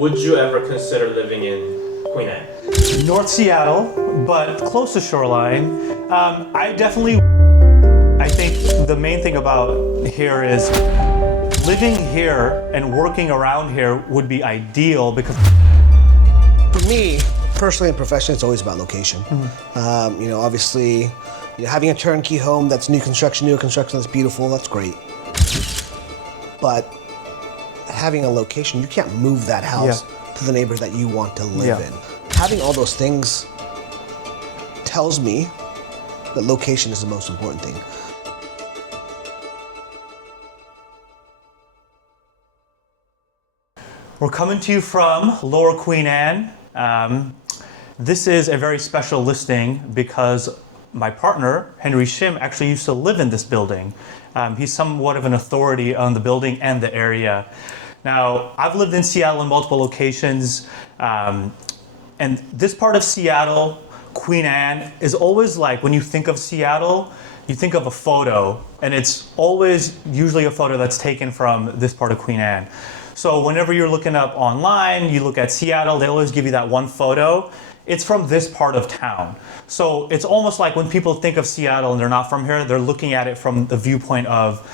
would you ever consider living in Queen Anne? North Seattle, but close to shoreline. I think the main thing about here is living here and working around here would be ideal because for me, personally and professionally, it's always about location. Obviously, having a turnkey home that's new construction that's beautiful, that's great. But having a location, you can't move that house to the neighbors that you want to live in. Having all those things tells me that location is the most important thing. We're coming to you from Lower Queen Anne. This is a very special listing because my partner, Henry Shim, actually used to live in this building. He's somewhat of an authority on the building and the area. Now, I've lived in Seattle in multiple locations, and this part of Seattle, Queen Anne, is always like, when you think of Seattle, you think of a photo, and it's always usually a photo that's taken from this part of Queen Anne. So whenever you're looking up online, you look at Seattle, they always give you that one photo. It's from this part of town. So it's almost like when people think of Seattle and they're not from here, they're looking at it from the viewpoint of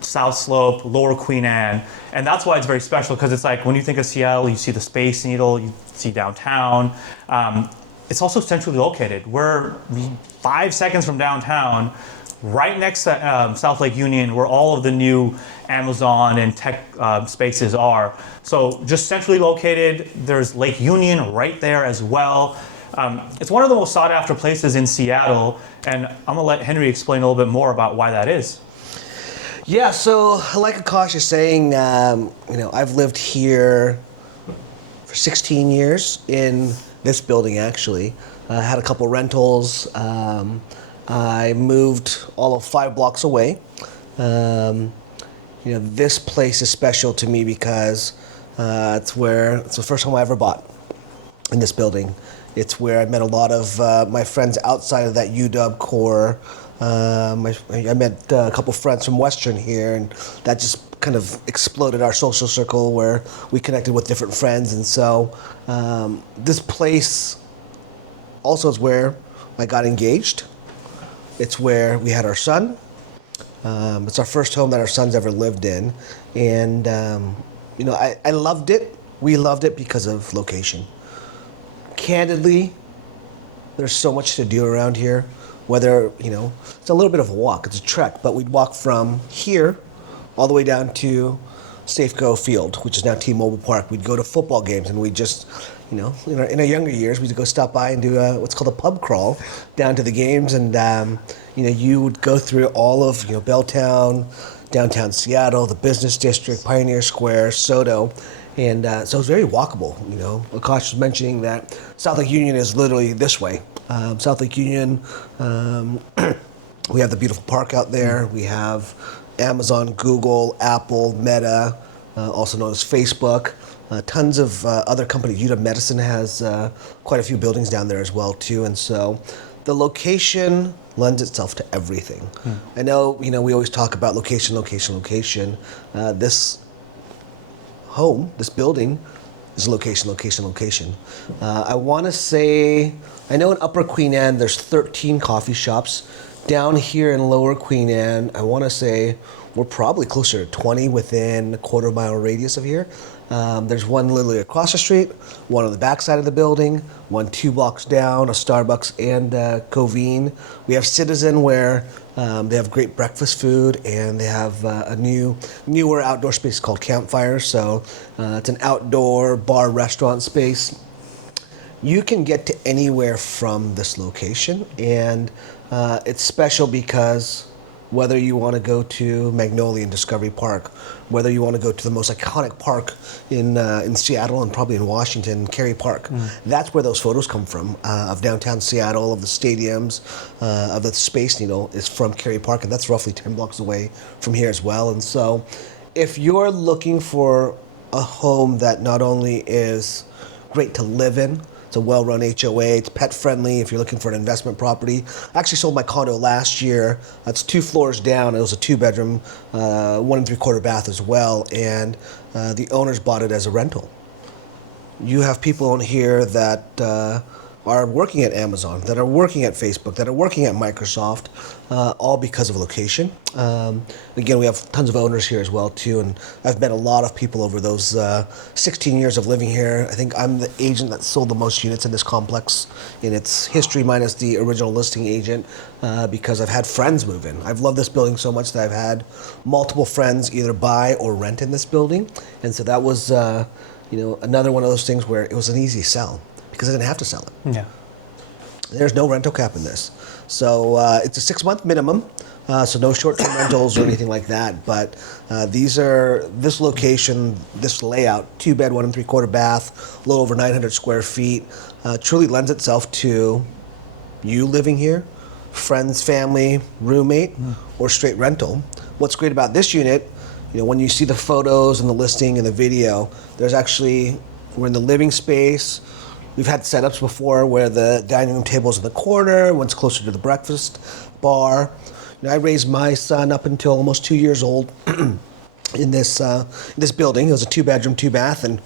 South Slope, Lower Queen Anne. And that's why it's very special, because it's like when you think of Seattle, you see the Space Needle, you see downtown. It's also centrally located. We're 5 seconds from downtown, right next to South Lake Union, where all of the new Amazon and tech spaces are. So just centrally located. There's Lake Union right there as well. It's one of the most sought after places in Seattle, and I'm gonna let Henry explain a little bit more about why that is. Yeah, so like Akash is saying, I've lived here for 16 years in this building actually. I had a couple rentals. I moved all of 5 blocks away. This place is special to me because it's the first home I ever bought in this building. It's where I met a lot of my friends outside of that UW core. I met a couple friends from Western here, and that just kind of exploded our social circle where we connected with different friends. And so this place also is where I got engaged. It's where we had our son. It's our first home that our son's ever lived in. And, I loved it. We loved it because of location. Candidly, there's so much to do around here. Whether, it's a little bit of a walk, it's a trek, but we'd walk from here all the way down to Safeco Field, which is now T-Mobile Park. We'd go to football games, and we'd just, in our younger years, we'd go stop by and do what's called a pub crawl down to the games, and you would go through all of Belltown, downtown Seattle, the business district, Pioneer Square, SoDo, and so it was very walkable. Akash was mentioning that South Lake Union is literally this way. South Lake Union, we have the beautiful park out there. We have Amazon, Google, Apple, Meta, also known as Facebook. Tons of other companies. UW Medicine has quite a few buildings down there as well too, and so the location lends itself to everything. I know, we always talk about location. This home, this building, is location. I want to say, I know in Upper Queen Anne there's 13 coffee shops. Down here in Lower Queen Anne, I want to say we're probably closer to 20 within a quarter-mile radius of here. There's one literally across the street, one on the back side of the building, one 2 blocks down, a Starbucks and Covene. We have Citizen where they have great breakfast food, and they have a newer outdoor space called Campfire. So it's an outdoor bar restaurant space. You can get to anywhere from this location, and it's special because whether you want to go to Magnolia and Discovery Park, whether you want to go to the most iconic park in Seattle and probably in Washington, Cary Park. That's where those photos come from, of downtown Seattle, of the stadiums, of the Space Needle is from Cary Park, and that's roughly 10 blocks away from here as well. And so if you're looking for a home that not only is great to live in, it's a well-run HOA. It's pet-friendly if you're looking for an investment property. I actually sold my condo last year. It's 2 floors down. It was a 2-bedroom, 1 3/4 bath as well, and the owners bought it as a rental. you have people on here that are working at Amazon, that are working at Facebook, that are working at Microsoft, all because of location. Again, we have tons of owners here as well too, and I've met a lot of people over those 16 years of living here. I think I'm the agent that sold the most units in this complex in its history, minus the original listing agent, because I've had friends move in. I've loved this building so much that I've had multiple friends either buy or rent in this building, and so that was another one of those things where it was an easy sell because I didn't have to sell it. Yeah. There's no rental cap in this. So it's a 6-month minimum, so no short-term rentals or anything like that. But this location, this layout, 2-bed, 1 3/4 bath, a little over 900 square feet, truly lends itself to you living here, friends, family, roommate, or straight rental. What's great about this unit, when you see the photos and the listing and the video, we're in the living space. We've had setups before where the dining room table's in the corner, one's closer to the breakfast bar. I raised my son up until almost 2 years old in this building. It was a 2-bedroom, 2-bath, and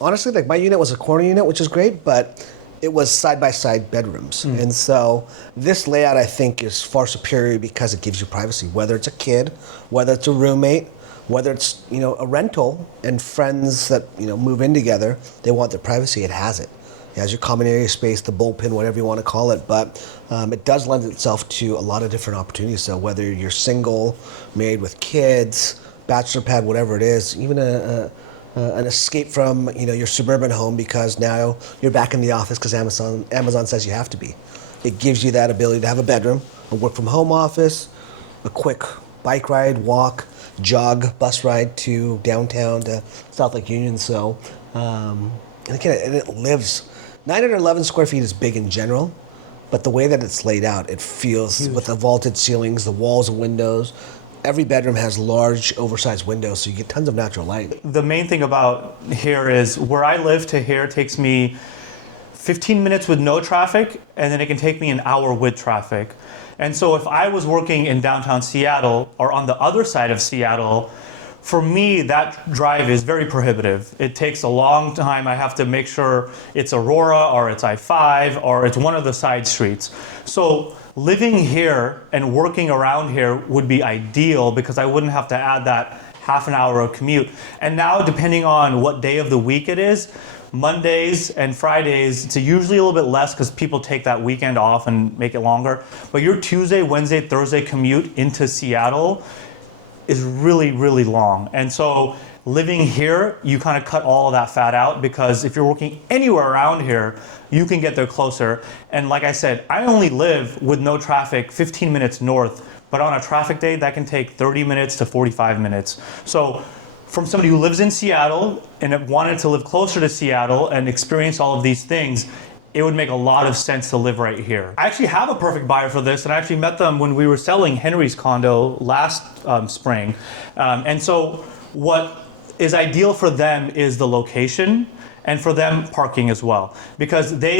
honestly, my unit was a corner unit, which is great, but it was side-by-side bedrooms. And so this layout, I think, is far superior because it gives you privacy, whether it's a kid, whether it's a roommate, whether it's a rental and friends that move in together, they want their privacy. It has it. It has your common area space, the bullpen, whatever you want to call it, but it does lend itself to a lot of different opportunities. So whether you're single, married with kids, bachelor pad, whatever it is, even an escape from your suburban home because now you're back in the office because Amazon says you have to be. It gives you that ability to have a bedroom, a work from home office, a quick bike ride, walk, jog, bus ride to downtown to South Lake Union. So, and again, it lives. 911 square feet is big in general, but the way that it's laid out, it feels huge. With the vaulted ceilings, the walls and windows. Every bedroom has large, oversized windows, so you get tons of natural light. The main thing about here is where I live to here takes me 15 minutes with no traffic, and then it can take me an hour with traffic. And so if I was working in downtown Seattle or on the other side of Seattle, for me, that drive is very prohibitive. It takes a long time. I have to make sure it's Aurora or it's I-5 or it's one of the side streets. So living here and working around here would be ideal because I wouldn't have to add that half an hour of commute. And now, depending on what day of the week it is, Mondays and Fridays, it's usually a little bit less because people take that weekend off and make it longer. But your Tuesday, Wednesday, Thursday commute into Seattle is really, really long. And so living here, you kind of cut all of that fat out because if you're working anywhere around here, you can get there closer. And like I said, I only live with no traffic 15 minutes north, but on a traffic day, that can take 30 minutes to 45 minutes. So from somebody who lives in Seattle and wanted to live closer to Seattle and experience all of these things, it would make a lot of sense to live right here. I actually have a perfect buyer for this, and I actually met them when we were selling Henry's condo last spring. And so what is ideal for them is the location, and for them parking as well. Because they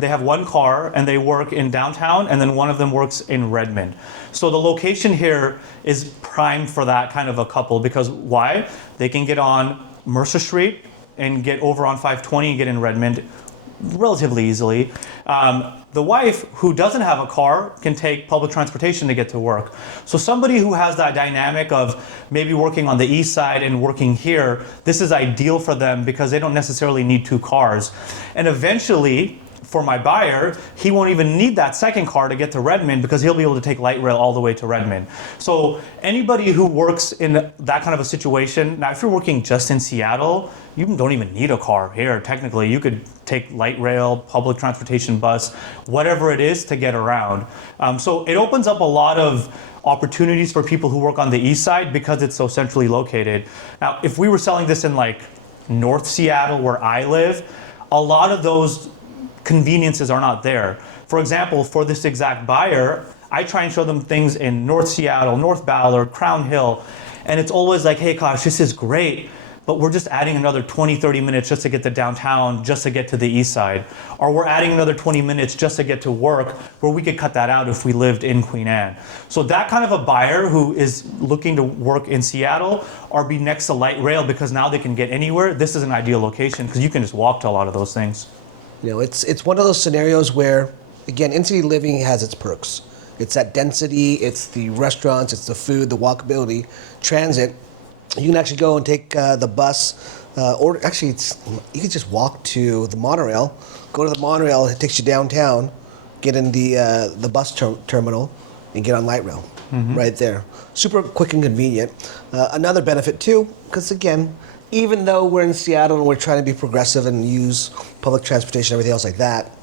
have one car and they work in downtown, and then one of them works in Redmond. So the location here is prime for that kind of a couple because why? They can get on Mercer Street and get over on 520 and get in Redmond relatively easily. The wife who doesn't have a car can take public transportation to get to work. So somebody who has that dynamic of maybe working on the east side and working here, this is ideal for them because they don't necessarily need 2 cars. And eventually, for my buyer, he won't even need that second car to get to Redmond because he'll be able to take light rail all the way to Redmond. So anybody who works in that kind of a situation, now if you're working just in Seattle, you don't even need a car here technically. You could take light rail, public transportation, bus, whatever it is to get around. So it opens up a lot of opportunities for people who work on the east side because it's so centrally located. Now, if we were selling this in like North Seattle where I live, a lot of those conveniences are not there. For example, for this exact buyer, I try and show them things in North Seattle, North Ballard, Crown Hill, and it's always like, hey, gosh, this is great, but we're just adding another 20, 30 minutes just to get to downtown, just to get to the east side. Or we're adding another 20 minutes just to get to work, where we could cut that out if we lived in Queen Anne. So that kind of a buyer who is looking to work in Seattle or be next to light rail because now they can get anywhere, this is an ideal location because you can just walk to a lot of those things. You know, it's one of those scenarios where, again, in-city living has its perks. It's that density, it's the restaurants, it's the food, the walkability. Transit, you can actually go and take the bus, or actually you can just walk to the monorail, go to the monorail, it takes you downtown, get in the bus terminal, and get on light rail right there. Super quick and convenient. Another benefit too, because again, even though we're in Seattle and we're trying to be progressive and use public transportation and everything else like that,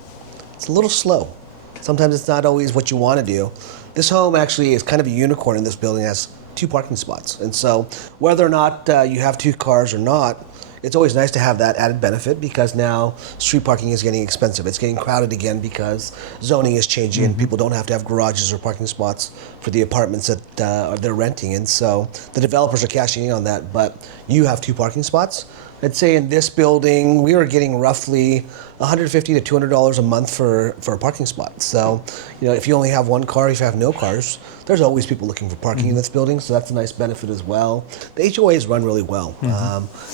it's a little slow. Sometimes it's not always what you want to do. This home actually is kind of a unicorn in this building. It has 2 parking spots. And so whether or not you have 2 cars or not, it's always nice to have that added benefit because now street parking is getting expensive. It's getting crowded again because zoning is changing and people don't have to have garages or parking spots for the apartments that they're renting. And so the developers are cashing in on that, but you have 2 parking spots. I'd say in this building, we were getting roughly $150 to $200 a month for a parking spot. So, you know, if you only have 1 car, if you have no cars, there's always people looking for parking in this building, so that's a nice benefit as well. The HOAs run really well.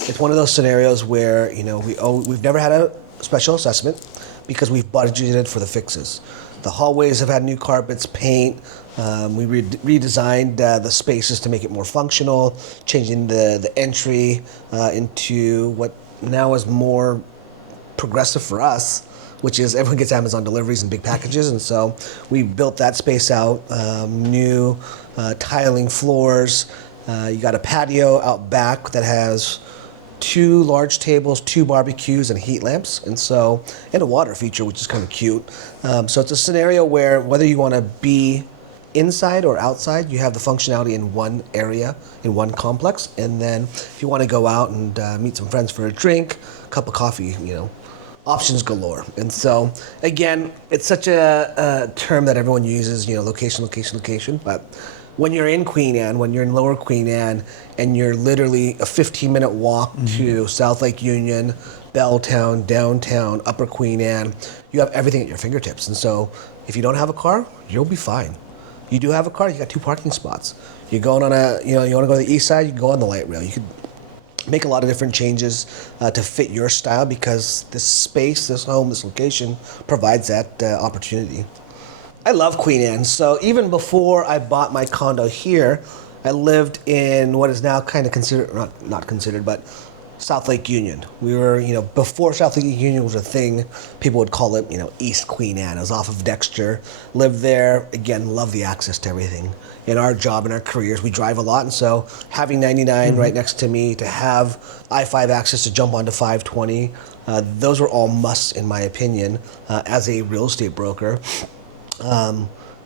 It's one of those scenarios where, you know, we've never had a special assessment because we've budgeted for the fixes. The hallways have had new carpets, paint. We redesigned the spaces to make it more functional, changing the entry into what now is more progressive for us, which is everyone gets Amazon deliveries and big packages, and so we built that space out, new tiling floors. You got a patio out back that has 2 large tables, 2 barbecues, and heat lamps, and a water feature, which is kind of cute. So it's a scenario where whether you want to be inside or outside, you have the functionality in one area, in one complex, and then if you want to go out and meet some friends for a drink, cup of coffee, you know, options galore. And so, again, it's such a term that everyone uses, you know, location, location, location, but when you're in Queen Anne, when you're in Lower Queen Anne, and you're literally a 15-minute walk to South Lake Union, Belltown, downtown, Upper Queen Anne, you have everything at your fingertips. And so if you don't have a car, you'll be fine. You do have a car, you got 2 parking spots. You're going on you want to go to the east side, you can go on the light rail. You could make a lot of different changes to fit your style because this space, this home, this location provides that opportunity. I love Queen Anne. So even before I bought my condo here, I lived in what is now kind of considered, not considered, but South Lake Union. We were, you know, before South Lake Union was a thing, people would call it, you know, East Queen Anne. It was off of Dexter. Lived there. Again, love the access to everything. In our job, in our careers, we drive a lot, and so having 99 right next to me, to have I-5 access to jump onto 520, those were all musts in my opinion as a real estate broker.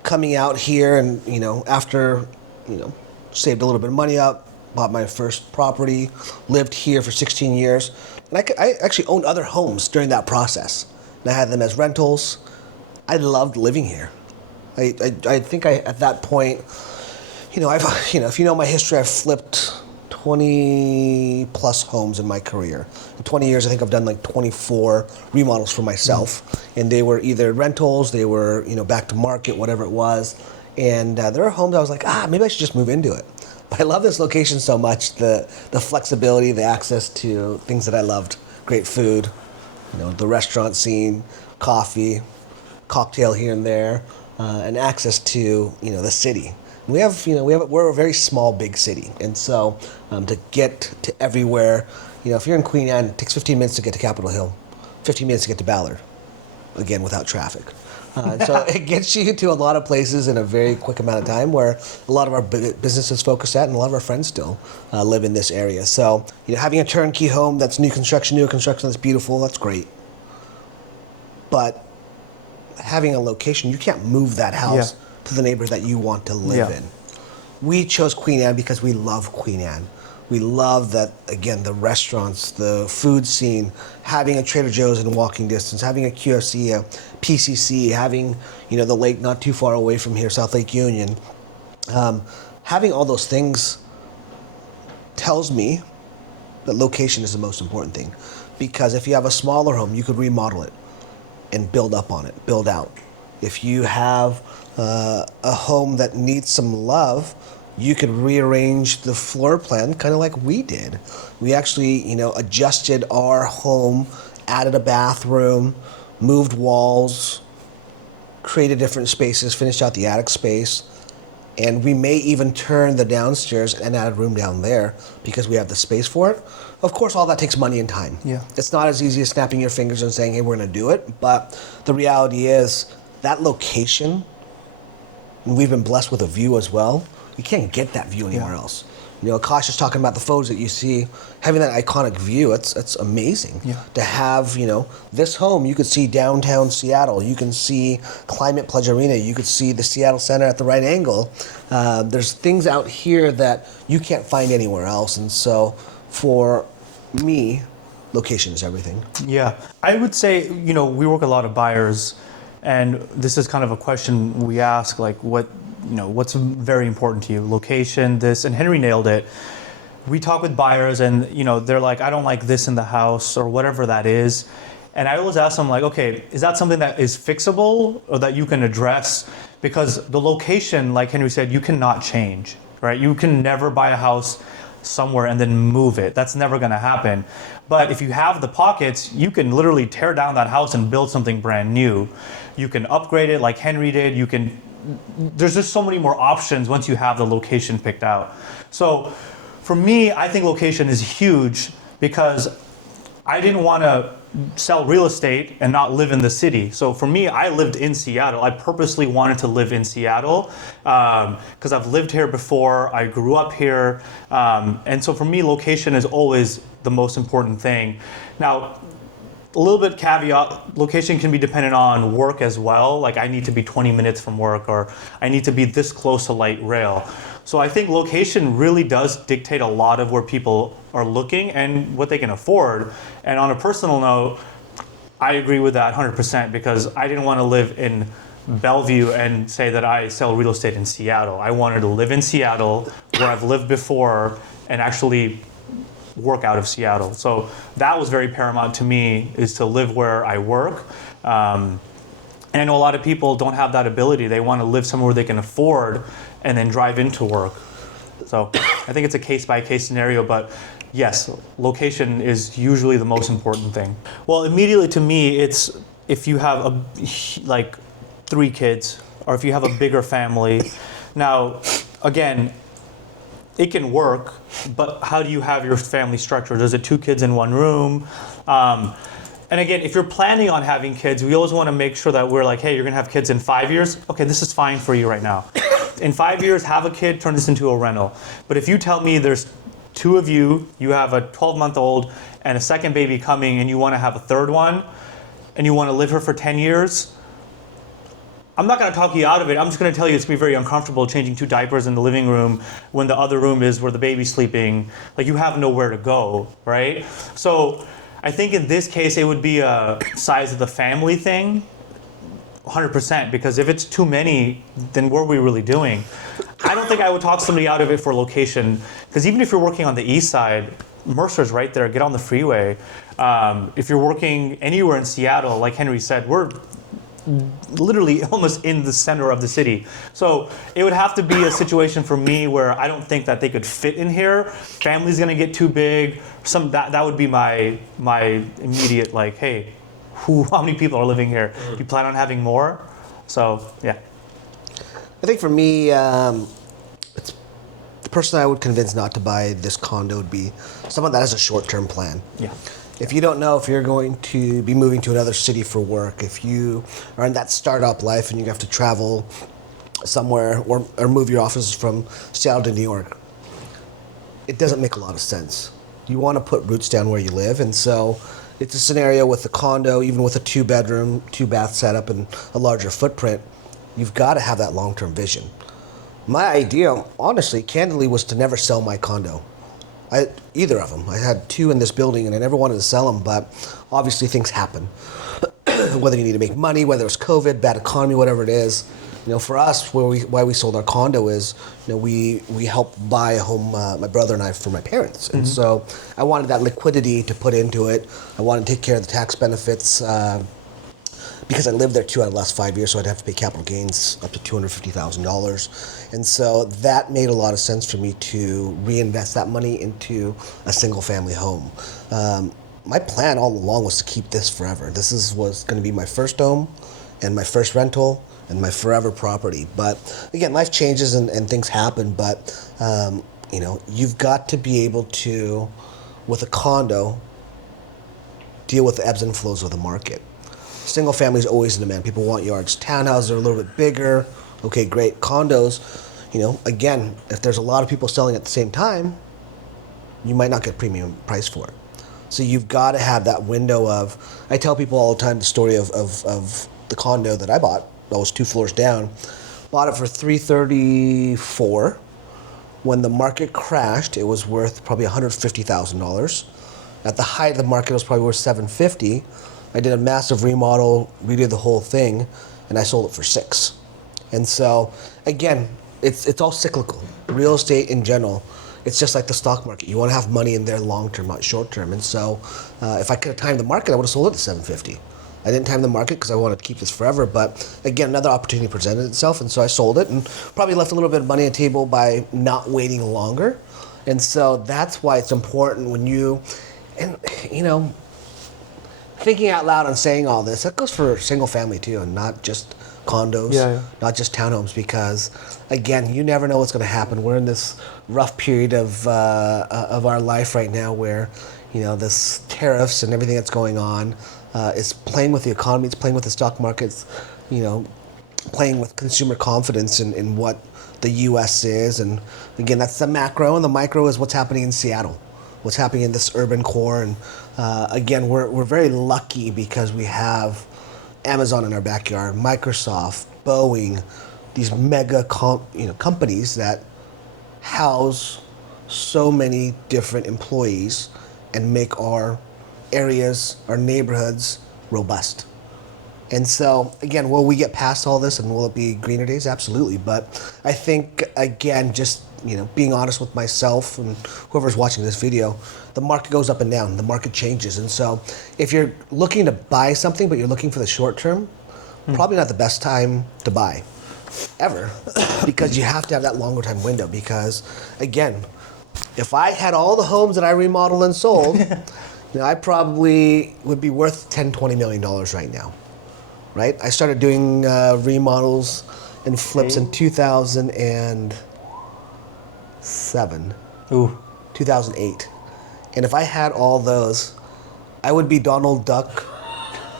Coming out here and, you know, after, you know, saved a little bit of money up, bought my first property, lived here for 16 years. And I actually owned other homes during that process. And I had them as rentals. I loved living here. I think at that point, you know, if you know my history, I've flipped 20 plus homes in my career. In 20 years, I think I've done like 24 remodels for myself. And they were either rentals, they were, you know, back to market, whatever it was. And there are homes I was like, maybe I should just move into it. But I love this location so much, the flexibility, the access to things that I loved. Great food, you know, the restaurant scene, coffee, cocktail here and there, and access to, you know, the city. We're a very small, big city. And so to get to everywhere, you know, if you're in Queen Anne, it takes 15 minutes to get to Capitol Hill, 15 minutes to get to Ballard, again, without traffic. So it gets you to a lot of places in a very quick amount of time where a lot of our businesses focus at and a lot of our friends still live in this area. So, you know, having a turnkey home that's new construction that's beautiful, that's great. But having a location, you can't move that house to the neighborhood that you want to live in. We chose Queen Anne because we love Queen Anne. We love that, again, the restaurants, the food scene, having a Trader Joe's in walking distance, having a QFC, a PCC, having, you know, the lake not too far away from here, South Lake Union. Having all those things tells me But location is the most important thing. Because if you have a smaller home, you could remodel it and build up on it, build out. If you have a home that needs some love, you could rearrange the floor plan kind of like we did. We actually, adjusted our home, added a bathroom, moved walls, created different spaces, finished out the attic space, and we may even turn the downstairs and add a room down there because we have the space for it. Of course, all that takes money and time. Yeah. It's not as easy as snapping your fingers and saying, hey, we're going to do it. But the reality is that location, and we've been blessed with a view as well. You can't get that view anywhere else. Akash is talking about the photos that you see, having that iconic view. It's amazing to have, this home. You could see downtown Seattle. You can see Climate Pledge Arena. You could see the Seattle Center at the right angle. There's things out here that you can't find anywhere else. And so for me, location is everything. Yeah, I would say, we work with a lot of buyers, and this is kind of a question we ask, like what's very important to you? Location, this, and Henry nailed it. We talk with buyers and, they're like, I don't like this in the house or whatever that is. And I always ask them like, okay, is that something that is fixable or that you can address? Because the location, like Henry said, you cannot change, right? You can never buy a house somewhere and then move it. That's never going to happen. But if you have the pockets, you can literally tear down that house and build something brand new. You can upgrade it like Henry did. There's just so many more options once you have the location picked out. So for me, I think location is huge because I didn't want to sell real estate and not live in the city. So for me, I lived in Seattle. I purposely wanted to live in Seattle because I've lived here before. I grew up here. And so for me, location is always the most important thing. Now, a little bit caveat, location can be dependent on work as well. Like I need to be 20 minutes from work, or I need to be this close to light rail. So I think location really does dictate a lot of where people are looking and what they can afford. And on a personal note, I agree with that 100% because I didn't want to live in Bellevue and say that I sell real estate in Seattle. I wanted to live in Seattle where I've lived before and actually work out of Seattle. So that was very paramount to me, is to live where I work. And I know a lot of people don't have that ability. They want to live somewhere they can afford and then drive into work. So I think it's a case-by-case scenario, but yes, location is usually the most important thing. Well, immediately to me, it's if you have like 3 kids or if you have a bigger family. Now, again, it can work, but how do you have your family structured? Is it 2 kids in 1 room? And again, if you're planning on having kids, we always want to make sure that we're like, hey, you're going to have kids in 5 years? Okay, this is fine for you right now. In 5 years, have a kid, turn this into a rental. But if you tell me there's 2 of you, you have a 12-month-old and a second baby coming, and you want to have a 3rd one, and you want to live here for 10 years, I'm not going to talk you out of it. I'm just going to tell you it's going to be very uncomfortable changing 2 diapers in the living room when the other room is where the baby's sleeping. Like, you have nowhere to go, right? So I think in this case, it would be a size of the family thing, 100%, because if it's too many, then what are we really doing? I don't think I would talk somebody out of it for location, because even if you're working on the east side, Mercer's right there, get on the freeway. If you're working anywhere in Seattle, like Henry said, we're literally almost in the center of the city. So it would have to be a situation for me where I don't think that they could fit in here. Family's gonna get too big. That would be my immediate like, hey, how many people are living here? Do you plan on having more? So yeah. I think for me, it's the person I would convince not to buy this condo would be someone that has a short-term plan. Yeah. If you don't know if you're going to be moving to another city for work, if you are in that startup life and you have to travel somewhere or move your offices from Seattle to New York, it doesn't make a lot of sense. You want to put roots down where you live, and so it's a scenario with the condo, even with a 2-bedroom, 2-bath setup and a larger footprint, you've got to have that long-term vision. My idea, honestly, candidly, was to never sell my condo. Either of them. I had 2 in this building and I never wanted to sell them, but obviously things happen. whether you need to make money, whether it's COVID, bad economy, whatever it is. For us, why we sold our condo is, we helped buy a home, my brother and I, for my parents. And so I wanted that liquidity to put into it. I wanted to take care of the tax benefits because I lived there 2 out of the last 5 years, so I'd have to pay capital gains up to $250,000. And so that made a lot of sense for me to reinvest that money into a single family home. My plan all along was to keep this forever. This was going to be my first home and my first rental and my forever property. But again, life changes and things happen, but you've got to be able to, with a condo, deal with the ebbs and flows of the market. Single family is always in demand. People want yards. Townhouses are a little bit bigger. Okay, great. Condos, again, if there's a lot of people selling at the same time, you might not get premium price for it. So you've got to have that window of, I tell people all the time the story of the condo that I bought. I was 2 floors down, bought it for $334. When the market crashed, it was worth probably $150,000. At the height of the market, it was probably worth $750. I did a massive remodel, redid the whole thing, and I sold it for $6. And so, again, it's all cyclical. Real estate in general, it's just like the stock market. You want to have money in there long term, not short term. And so, if I could have timed the market, I would have sold it at $750. I didn't time the market because I wanted to keep this forever, but again, another opportunity presented itself, and so I sold it and probably left a little bit of money on the table by not waiting longer. And so that's why it's important when thinking out loud and saying all this, that goes for single family too, and not just condos, not just townhomes, because again, you never know what's going to happen. We're in this rough period of our life right now where, this tariffs and everything that's going on is playing with the economy, it's playing with the stock markets, playing with consumer confidence in what the U.S. is. And again, that's the macro, and the micro is what's happening in Seattle, what's happening in this urban core. And again, we're very lucky because we have Amazon in our backyard, Microsoft, Boeing, these mega companies that house so many different employees and make our areas, our neighborhoods robust. And so, again, will we get past all this and will it be greener days? Absolutely. But I think, again, just being honest with myself and whoever's watching this video, the market goes up and down, the market changes. And so if you're looking to buy something but you're looking for the short term, probably not the best time to buy ever, because you have to have that longer time window. Because again, if I had all the homes that I remodeled and sold, I probably would be worth $10-20 million right now, right? I started doing remodels and flips in 2007, 2008. And if I had all those, I would be Donald Duck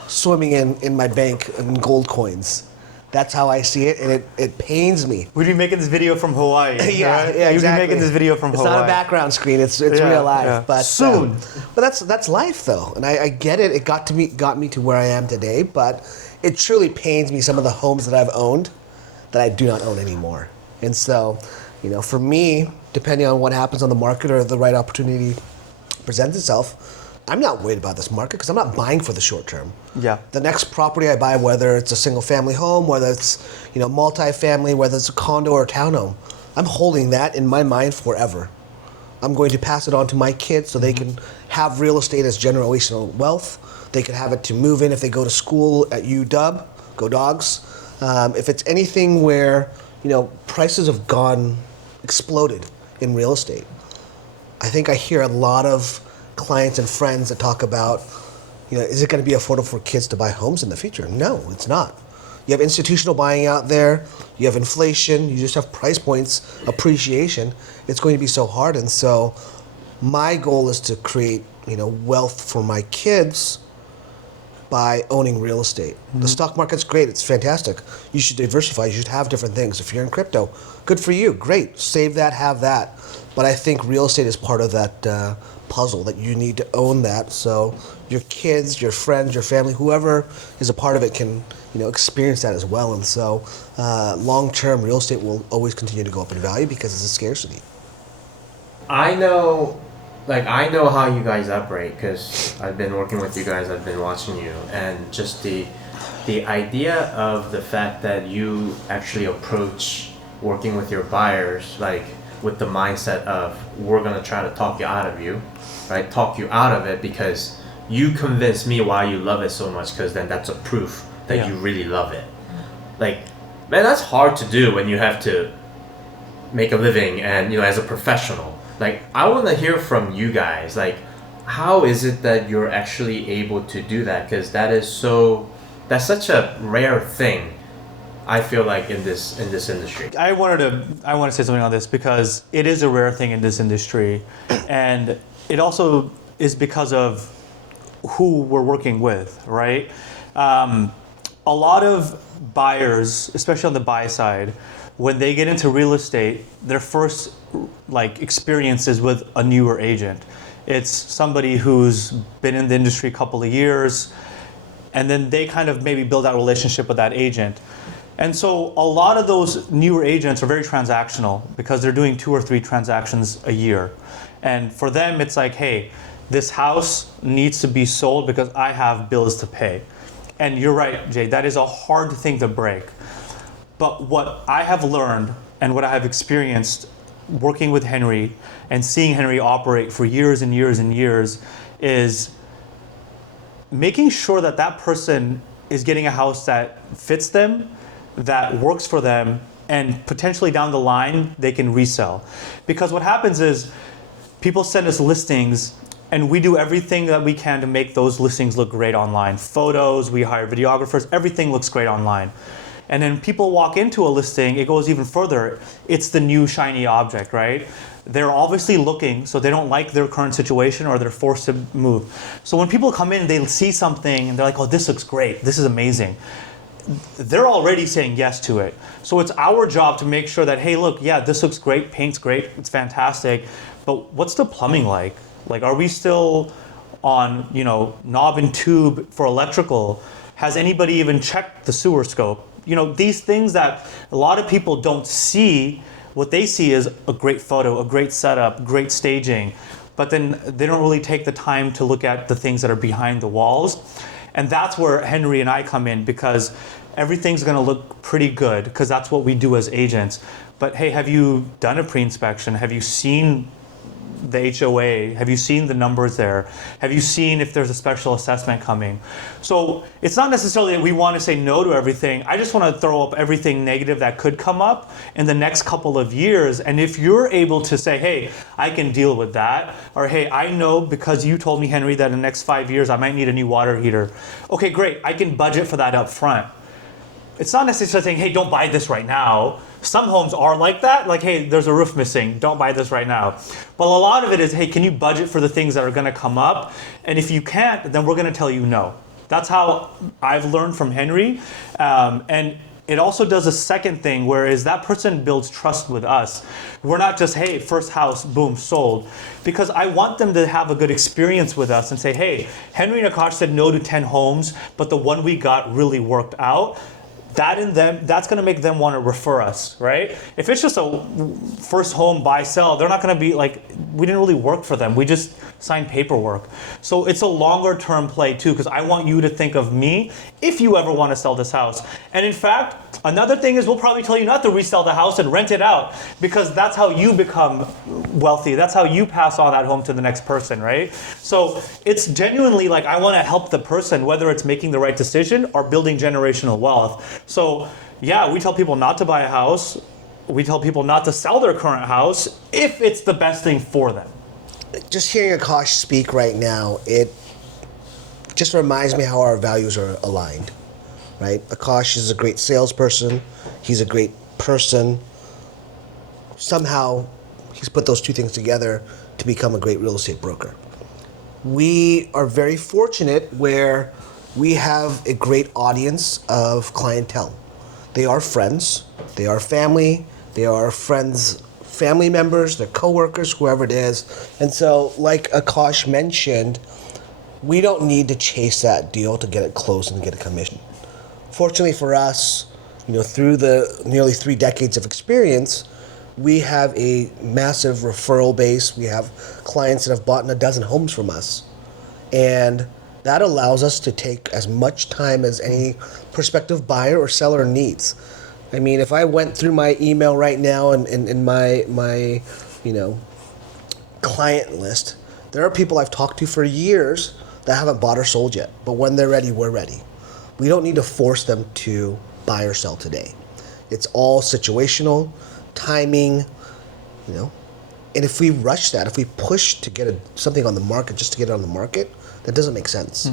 swimming in my bank in gold coins. That's how I see it, and it pains me. We'd be making this video from Hawaii. Yeah, right? yeah, exactly. You'd be making this video from Hawaii. It's not a background screen. It's real life. Yeah. But soon. But that's life, though, and I get it. It got me to where I am today. But it truly pains me, some of the homes that I've owned that I do not own anymore. And so, for me, depending on what happens on the market or the right opportunity presents itself, I'm not worried about this market because I'm not buying for the short term. Yeah. The next property I buy, whether it's a single family home, whether it's multi-family, whether it's a condo or a townhome, I'm holding that in my mind forever. I'm going to pass it on to my kids so they can have real estate as generational wealth. They can have it to move in if they go to school at UW, go Dogs. If it's anything where prices have exploded in real estate, I think I hear a lot of clients and friends that talk about, is it going to be affordable for kids to buy homes in the future? No, it's not. You have institutional buying out there, you have inflation, you just have price points, appreciation. It's going to be so hard. And so my goal is to create, wealth for my kids by owning real estate. The stock market's great, it's fantastic. You should diversify, you should have different things. If you're in crypto, good for you, great. Save that, have that. But I think real estate is part of that puzzle, that you need to own that so your kids, your friends, your family, whoever is a part of it can experience that as well. And so long term, real estate will always continue to go up in value because it's a scarcity. I know like I know how you guys operate because I've been working with you guys, I've been watching you, and just the idea of the fact that you actually approach working with your buyers like with the mindset of we're gonna try to talk you out of you, right? Talk you out of it because you convince me why you love it so much, because then that's a proof that you really love it. Like, man, that's hard to do when you have to make a living and, you know, as a professional. Like, I want to hear from you guys, like, how is it that you're actually able to do that? Because that's such a rare thing, I feel like, in this industry. I want to say something on this because it is a rare thing in this industry, and it also is because of who we're working with, right? A lot of buyers, especially on the buy side, when they get into real estate, their first experience is with a newer agent. It's somebody who's been in the industry a couple of years, and then they kind of maybe build that relationship with that agent. And so a lot of those newer agents are very transactional because they're doing 2 or 3 transactions a year. And for them, it's like, hey, this house needs to be sold because I have bills to pay. And you're right, Jay, that is a hard thing to break. But what I have learned and what I have experienced working with Henry and seeing Henry operate for years and years and years is making sure that that person is getting a house that fits them, that works for them, and potentially down the line they can resell. Because what happens is people send us listings and we do everything that we can to make those listings look great online. Photos, we hire videographers, everything looks great online. And then people walk into a listing, it goes even further. It's the new shiny object, right? They're obviously looking, so they don't like their current situation or they're forced to move. So when people come in, they see something and they're like, oh, this looks great, this is amazing. They're already saying yes to it. So it's our job to make sure that, hey, look, yeah, this looks great, paint's great, it's fantastic, but what's the plumbing like? Like, are we still on, knob and tube for electrical? Has anybody even checked the sewer scope? These things that a lot of people don't see. What they see is a great photo, a great setup, great staging, but then they don't really take the time to look at the things that are behind the walls. And that's where Henry and I come in, because everything's gonna look pretty good, because that's what we do as agents. But hey, have you done a pre-inspection? Have you seen the HOA? Have you seen the numbers there? Have you seen if there's a special assessment coming? So it's not necessarily that we want to say no to everything. I just want to throw up everything negative that could come up in the next couple of years. And if you're able to say, hey, I can deal with that, or hey, I know because you told me, Henry, that in the next 5 years I might need a new water heater. Okay, great, I can budget for that up front. It's not necessarily saying, hey, don't buy this right now. Some homes are like that, like, hey, there's a roof missing, don't buy this right now. But a lot of it is, hey, can you budget for the things that are gonna come up? And if you can't, then we're gonna tell you no. That's how I've learned from Henry. And it also does a second thing, whereas that person builds trust with us. We're not just, hey, first house, boom, sold. Because I want them to have a good experience with us and say, hey, Henry and Akash said no to 10 homes, but the one we got really worked out. That's going to make them want to refer us, right? If it's just a first home buy sell, they're not going to be like, we didn't really work for them. We just signed paperwork. So it's a longer term play too, because I want you to think of me if you ever want to sell this house. And in fact, another thing is we'll probably tell you not to resell the house and rent it out, because that's how you become wealthy. That's how you pass on that home to the next person, right? So it's genuinely like, I want to help the person, whether it's making the right decision or building generational wealth. So yeah, we tell people not to buy a house. We tell people not to sell their current house if it's the best thing for them. Just hearing Akash speak right now, it just reminds me how our values are aligned, right? Akash is a great salesperson. He's a great person. Somehow, he's put those two things together to become a great real estate broker. We are very fortunate where we have a great audience of clientele. They are friends, they are family, they are friends, family members, they're coworkers, whoever it is. And so, like Akash mentioned, we don't need to chase that deal to get it closed and get a commission. Fortunately for us, through the nearly 3 decades of experience, we have a massive referral base. We have clients that have bought a dozen homes from us. And that allows us to take as much time as any prospective buyer or seller needs. I mean, if I went through my email right now and my client list, there are people I've talked to for years that haven't bought or sold yet. But when they're ready, we're ready. We don't need to force them to buy or sell today. It's all situational, timing, And if we rush that, if we push to get something on the market just to get it on the market, that doesn't make sense.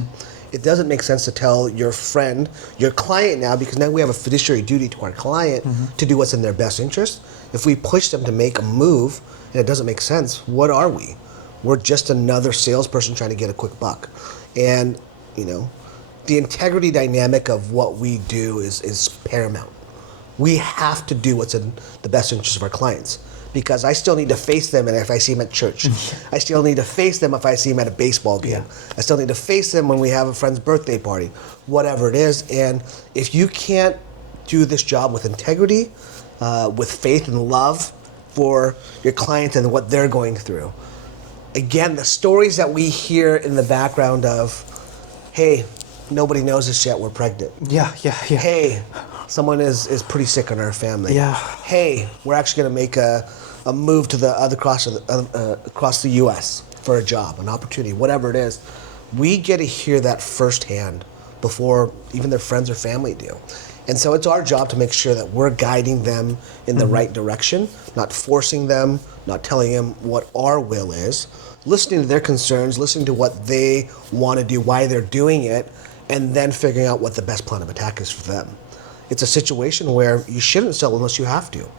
It doesn't make sense to tell your friend, your client now, because now we have a fiduciary duty to our client to do what's in their best interest. If we push them to make a move and it doesn't make sense, what are we? We're just another salesperson trying to get a quick buck. And, the integrity dynamic of what we do is paramount. We have to do what's in the best interest of our clients, because I still need to face them and if I see them at church. I still need to face them if I see them at a baseball game. I still need to face them when we have a friend's birthday party, whatever it is. And if you can't do this job with integrity, with faith and love for your clients and what they're going through, again, the stories that we hear in the background of, hey, nobody knows this yet, we're pregnant. Yeah. Hey, someone is pretty sick in our family. Yeah. Hey, we're actually going to make a move to the other across the U.S. for a job, an opportunity, whatever it is. We get to hear that firsthand before even their friends or family do. And so it's our job to make sure that we're guiding them in the right direction, not forcing them, not telling them what our will is, listening to their concerns, listening to what they want to do, why they're doing it, and then figuring out what the best plan of attack is for them. It's a situation where you shouldn't sell unless you have to,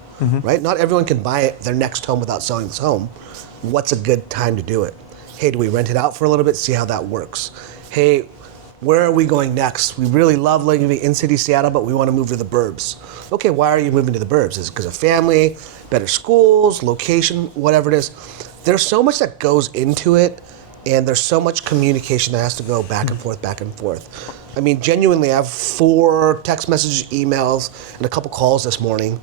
right? Not everyone can buy their next home without selling this home. What's a good time to do it? Hey, do we rent it out for a little bit, see how that works? Hey, where are we going next? We really love living in city Seattle, but we want to move to the burbs. Okay, why are you moving to the burbs? Is it because of family, better schools, location, whatever it is? There's so much that goes into it, and there's so much communication that has to go back and forth, back and forth. I mean, genuinely, I have 4 text messages, emails, and a couple calls this morning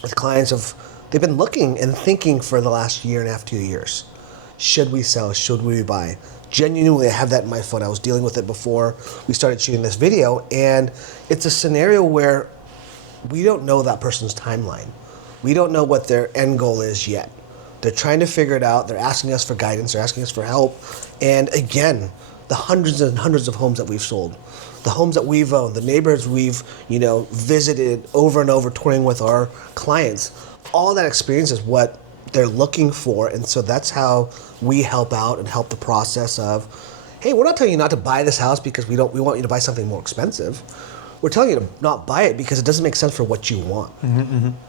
with clients they've been looking and thinking for the last year and a half, 2 years. Should we sell? Should we buy? Genuinely, I have that in my phone. I was dealing with it before we started shooting this video, and it's a scenario where we don't know that person's timeline. We don't know what their end goal is yet. They're trying to figure it out. They're asking us for guidance. They're asking us for help. And again, the hundreds and hundreds of homes that we've sold, the homes that we've owned, the neighborhoods we've visited over and over, touring with our clients, all that experience is what they're looking for. And so that's how we help out and help the process of, hey, we're not telling you not to buy this house because we want you to buy something more expensive. We're telling you to not buy it because it doesn't make sense for what you want.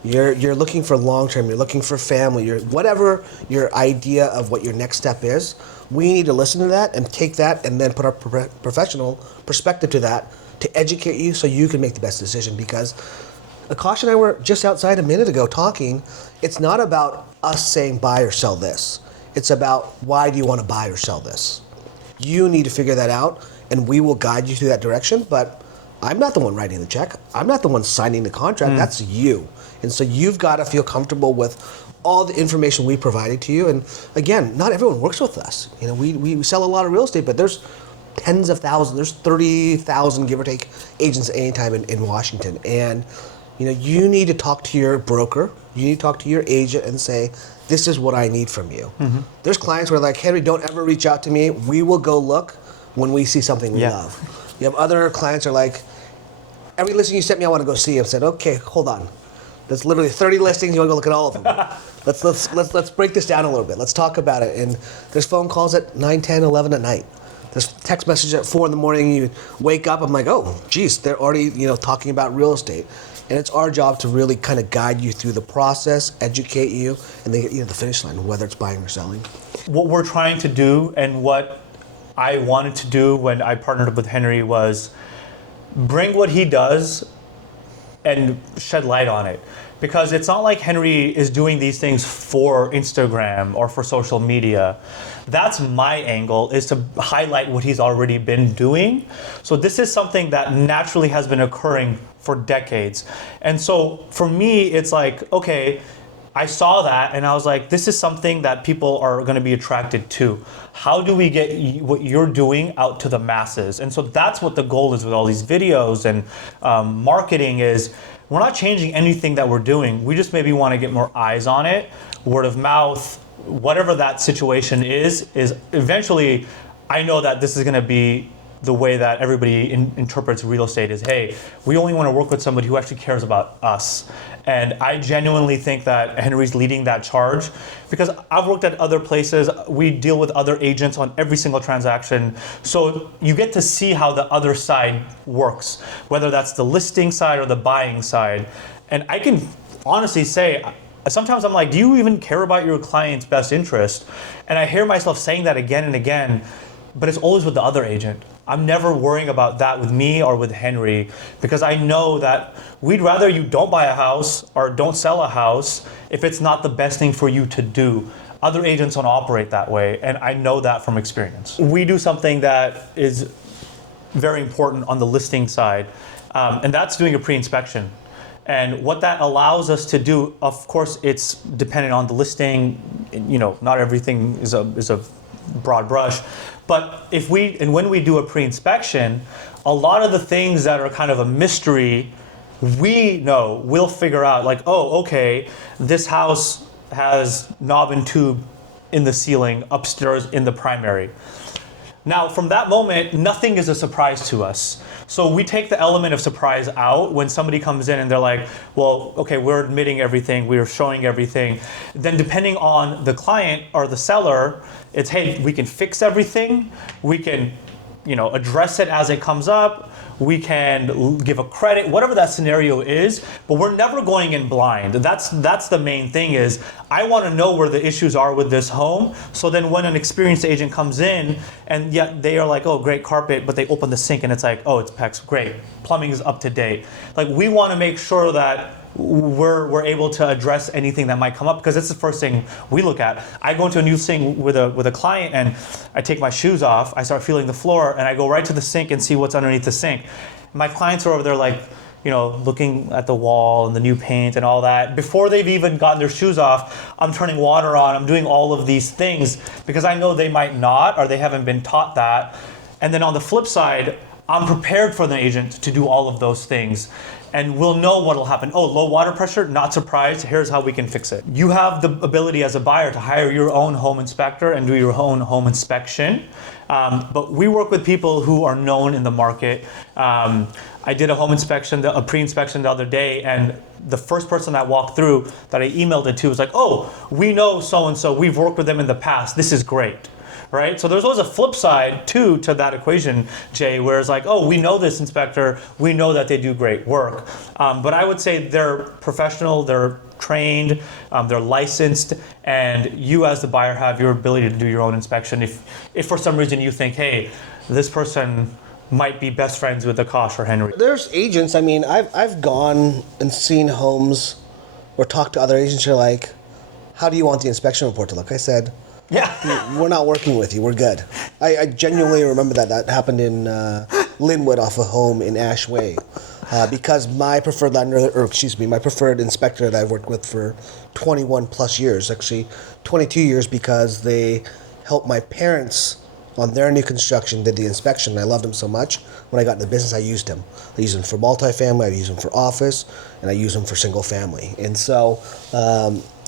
You're looking for long-term, you're looking for family, whatever your idea of what your next step is, we need to listen to that and take that and then put our professional perspective to that to educate you so you can make the best decision. Because Akash and I were just outside a minute ago talking. It's not about us saying buy or sell this. It's about why do you want to buy or sell this? You need to figure that out and we will guide you to that direction, but I'm not the one writing the check. I'm not the one signing the contract. That's you. And so you've got to feel comfortable with all the information we provided to you. And again, not everyone works with us. We sell a lot of real estate, but there's tens of thousands, there's 30,000, give or take, agents at any time in Washington. And you need to talk to your broker, you need to talk to your agent and say, this is what I need from you. There's clients who are like, Henry, don't ever reach out to me. We will go look when we see something we love. You have other clients who are like, every listing you sent me, I want to go see. I said, okay, hold on. That's literally 30 listings. You want to go look at all of them. Let's break this down a little bit. Let's talk about it. And there's phone calls at 9, 10, 11 at night. There's text messages at 4 in the morning. You wake up. I'm like, oh, geez, they're already talking about real estate. And it's our job to really kind of guide you through the process, educate you, and then get you to the finish line, whether it's buying or selling. What we're trying to do and what I wanted to do when I partnered up with Henry was bring what he does and shed light on it. Because it's not like Henry is doing these things for Instagram or for social media. That's my angle, is to highlight what he's already been doing. So this is something that naturally has been occurring for decades. And so for me, it's like, okay, I saw that and I was like, this is something that people are going to be attracted to. How do we get what you're doing out to the masses? And so that's what the goal is with all these videos and marketing is. We're not changing anything that we're doing. We just maybe want to get more eyes on it. Word of mouth, whatever that situation is eventually, I know that this is going to be the way that everybody interprets real estate is, hey, we only want to work with somebody who actually cares about us. And I genuinely think that Henry's leading that charge because I've worked at other places. We deal with other agents on every single transaction. So you get to see how the other side works, whether that's the listing side or the buying side. And I can honestly say, sometimes I'm like, do you even care about your client's best interest? And I hear myself saying that again and again, but it's always with the other agent. I'm never worrying about that with me or with Henry because I know that we'd rather you don't buy a house or don't sell a house if it's not the best thing for you to do. Other agents don't operate that way, and I know that from experience. We do something that is very important on the listing side, and that's doing a pre-inspection. And what that allows us to do, of course, it's dependent on the listing. You know, not everything is a broad brush. But when we do a pre-inspection, a lot of the things that are kind of a mystery, we'll figure out like, oh, okay, this house has knob and tube in the ceiling upstairs in the primary. Now, from that moment, nothing is a surprise to us. So we take the element of surprise out when somebody comes in and they're like, well, okay, we're admitting everything, we're showing everything. Then depending on the client or the seller, it's, hey, we can fix everything, we can, address it as it comes up, we can give a credit, whatever that scenario is, but we're never going in blind. That's the main thing is, I want to know where the issues are with this home, so then when an experienced agent comes in, and yet they are like, oh, great carpet, but they open the sink and it's like, oh, it's PEX, great, plumbing is up to date. Like, we want to make sure that we're able to address anything that might come up because it's the first thing we look at. I go into a new thing with a client and I take my shoes off, I start feeling the floor, and I go right to the sink and see what's underneath the sink. My clients are over there like, looking at the wall and the new paint and all that. Before they've even gotten their shoes off, I'm turning water on, I'm doing all of these things because I know they might not or they haven't been taught that. And then on the flip side, I'm prepared for the agent to do all of those things. And we'll know what will happen. Oh, low water pressure, not surprised. Here's how we can fix it. You have the ability as a buyer to hire your own home inspector and do your own home inspection. But we work with people who are known in the market. I did a home inspection, a pre-inspection the other day, and the first person that walked through that I emailed it to was like, oh, we know so-and-so, we've worked with them in the past, this is great. Right? So there's always a flip side too to that equation, Jay, where it's like, oh, we know this inspector, we know that they do great work. But I would say they're professional, they're trained, they're licensed, and you as the buyer have your ability to do your own inspection. If for some reason you think, hey, this person might be best friends with Akash or Henry. There's agents, I've gone and seen homes or talked to other agents who are like, how do you want the inspection report to look? I said, yeah, we're not working with you. We're good. I genuinely remember that happened in Linwood off a home in Ash Way, because my preferred my preferred inspector that I've worked with for 21 plus years, actually 22 years, because they helped my parents on their new construction, did the inspection. I loved him so much. When I got into business, I used him. I used him for multifamily, I used him for office, and I used him for single family. And so,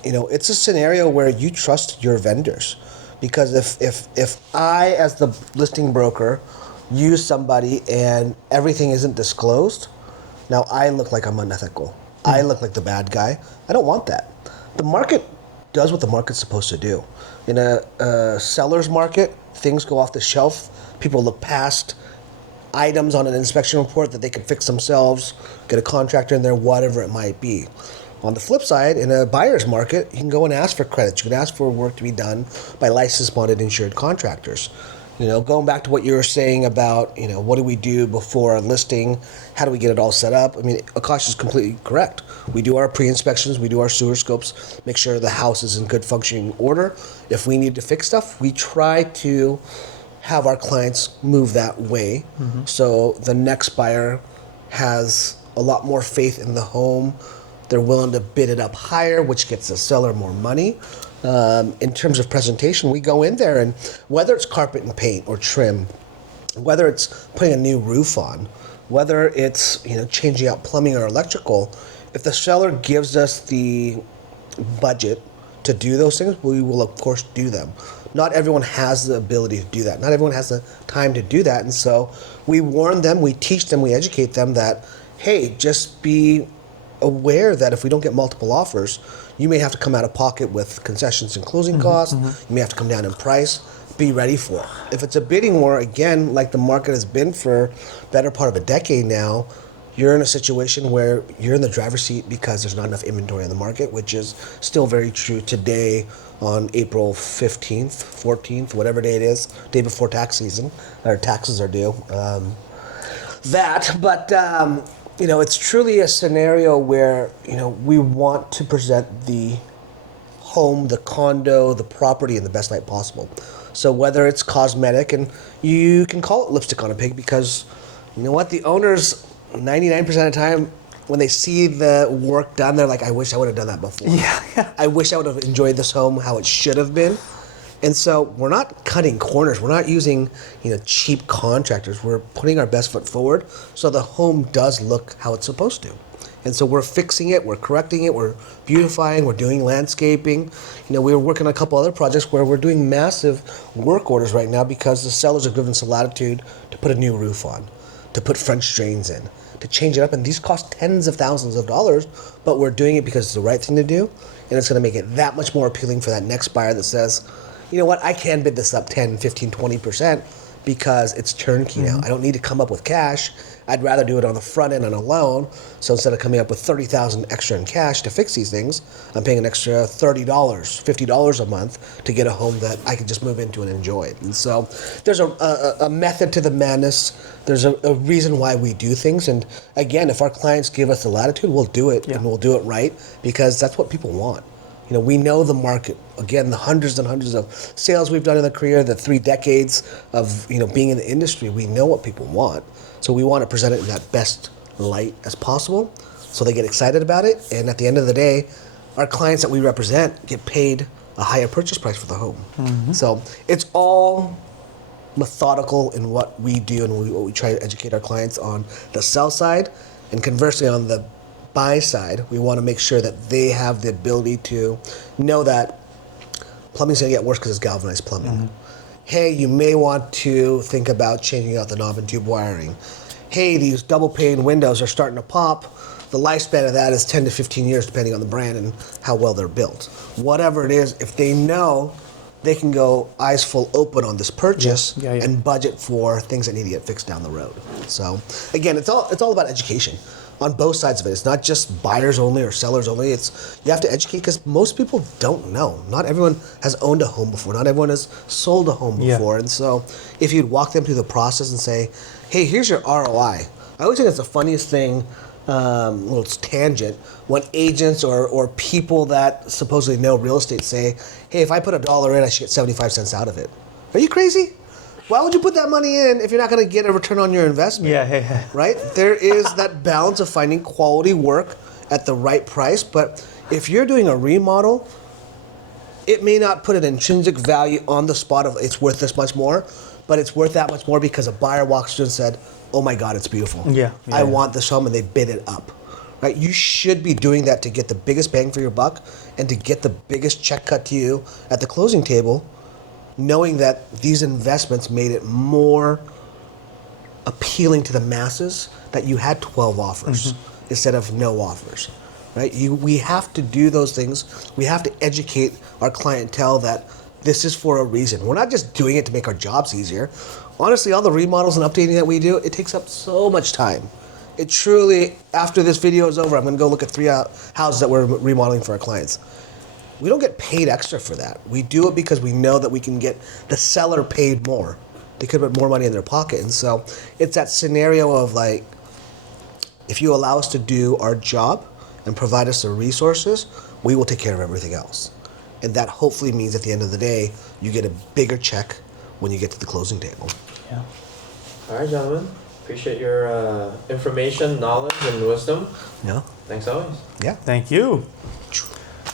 it's a scenario where you trust your vendors, because if I, as the listing broker, use somebody and everything isn't disclosed, now I look like I'm unethical. Mm-hmm. I look like the bad guy. I don't want that. The market does what the market's supposed to do. In a seller's market, things go off the shelf. People look past items on an inspection report that they can fix themselves, get a contractor in there, whatever it might be. On the flip side, in a buyer's market, you can go and ask for credits. You can ask for work to be done by licensed, bonded, insured contractors. Going back to what you were saying about, what do we do before a listing? How do we get it all set up? Akash is completely correct. We do our pre-inspections, we do our sewer scopes, make sure the house is in good functioning order. If we need to fix stuff, we try to have our clients move that way. Mm-hmm. So the next buyer has a lot more faith in the home They're willing to bid it up higher, which gets the seller more money. In terms of presentation, we go in there, and whether it's carpet and paint or trim, whether it's putting a new roof on, whether it's changing out plumbing or electrical, if the seller gives us the budget to do those things, we will of course do them. Not everyone has the ability to do that. Not everyone has the time to do that, and so we warn them, we teach them, we educate them that, hey, just be aware that if we don't get multiple offers, you may have to come out of pocket with concessions and closing costs. You may have to come down in price. Be ready for it. If it's a bidding war, again, like the market has been for better part of a decade now, you're in a situation where you're in the driver's seat because there's not enough inventory on the market, which is still very true today on April 15th, 14th, whatever day it is, day before tax season, or taxes are due. It's truly a scenario where, we want to present the home, the condo, the property in the best light possible. So whether it's cosmetic, and you can call it lipstick on a pig, because you know what, the owners 99% of the time, when they see the work done, they're like, I wish I would have done that before. Yeah. I wish I would have enjoyed this home how it should have been. And so we're not cutting corners. We're not using, cheap contractors. We're putting our best foot forward so the home does look how it's supposed to. And so we're fixing it, we're correcting it, we're beautifying, we're doing landscaping. We were working on a couple other projects where we're doing massive work orders right now because the sellers have given us a latitude to put a new roof on, to put French drains in, to change it up. And these cost tens of thousands of dollars, but we're doing it because it's the right thing to do. And it's going to make it that much more appealing for that next buyer that says, you know what, I can bid this up 10, 15, 20% because it's turnkey now. I don't need to come up with cash. I'd rather do it on the front end on a loan. So instead of coming up with $30,000 extra in cash to fix these things, I'm paying an extra $30, $50 a month to get a home that I can just move into and enjoy. And so there's a method to the madness. There's a reason why we do things. And again, if our clients give us the latitude, we'll do it, and we'll do it right, because that's what people want. We know the market. Again, the hundreds and hundreds of sales we've done in the career, the 3 decades of being in the industry, we know what people want. So we want to present it in that best light as possible so they get excited about it. And at the end of the day, our clients that we represent get paid a higher purchase price for the home. So it's all methodical in what we do and what we try to educate our clients on the sell side. And conversely, on the buy side, we want to make sure that they have the ability to know that plumbing's going to get worse because it's galvanized plumbing. Hey, you may want to think about changing out the knob and tube wiring. Hey, these double pane windows are starting to pop. The lifespan of that is 10 to 15 years, depending on the brand and how well they're built. Whatever it is, if they know, they can go eyes full open on this purchase and budget for things that need to get fixed down the road. So again, it's all about education on both sides of it. It's not just buyers only or sellers only. It's you have to educate, because most people don't know. Not everyone has owned a home before. Not everyone has sold a home before. And so if you'd walk them through the process and say, hey, here's your ROI. I always think it's the funniest thing, well, it's tangent, when agents or people that supposedly know real estate say, hey, if I put $1 in, I should get 75 cents out of it. Are you crazy? Why would you put that money in if you're not going to get a return on your investment? Right? There is that balance of finding quality work at the right price. But if you're doing a remodel, it may not put an intrinsic value on the spot of it's worth this much more, but it's worth that much more because a buyer walks through and said, oh my God, it's beautiful. I want this home, and they bid it up. Right? You should be doing that to get the biggest bang for your buck and to get the biggest check cut to you at the closing table, knowing that these investments made it more appealing to the masses that you had 12 offers instead of no offers, right? We have to do those things. We have to educate our clientele that this is for a reason. We're not just doing it to make our jobs easier. Honestly, all the remodels and updating that we do, it takes up so much time. It truly, after this video is over, I'm going to go look at 3 houses that we're remodeling for our clients. We don't get paid extra for that. We do it because we know that we can get the seller paid more. They could put more money in their pocket. And so it's that scenario of like, if you allow us to do our job and provide us the resources, we will take care of everything else. And that hopefully means at the end of the day, you get a bigger check when you get to the closing table. All right, gentlemen. Appreciate your information, knowledge, and wisdom. Yeah. Thanks always. Yeah. Thank you.